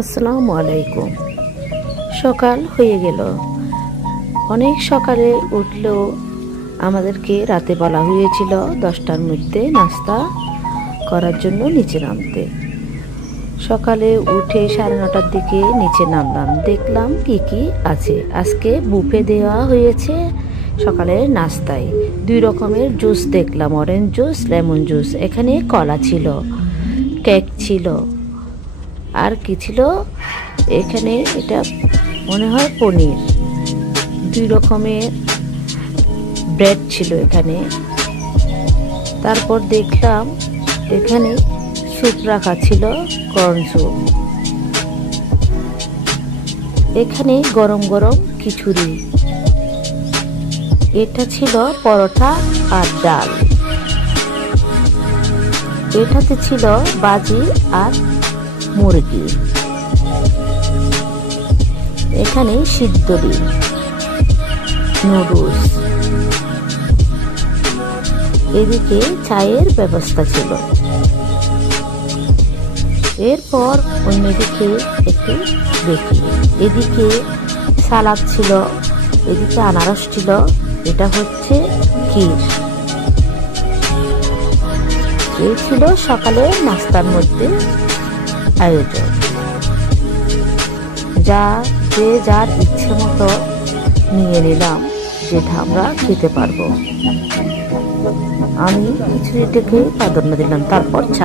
আসসালামু আলাইকুম। সকাল হয়ে গেল। অনেক সকালে উঠলেও আমাদেরকে রাতে বলা হয়েছিল 10টার মধ্যে নাস্তা করার জন্য নিচে নামতে। সকালে উঠে 9:30টার দিকে নিচে নামলাম, দেখলাম কি কি আছে। আজকে বুফে দেওয়া হয়েছে সকালের নাস্তায়। 2 রকমের জুস দেখলাম, অরেঞ্জ জুস, লেমন জুস। এখানে কলা ছিল, কেক ছিল, আর কি ছিল এখানে, এটা মনে হয় পনির। 2 রকমের ব্রেড ছিল এখানে। তারপর দেখলাম এখানে স্যুপ রাখা ছিল, কর্ন স্যুপ। এখানে গরম গরম খিচুড়ি। এটা ছিল পরোটা আর ডাল। এটাতে ছিল বাজি আর মুরগি। এখানে সিদ্ধ ডিম, নুডলস। এদিকে চায়ের ব্যবস্থা ছিল। এরপর অন্যদিকে একটু দেখি, এদিকে সালাদ ছিল, এদিকে আনারস ছিল। এটা হচ্ছে ক্ষীর। এই ছিল সকালে নাস্তার মধ্যে আয়োজন। যে যার ইচ্ছে মতো নিয়ে নিলাম, যেটা আমরা খেতে পারবো। আমি খিচুড়িটাকে প্রাধান্য দিলাম, তারপর চা।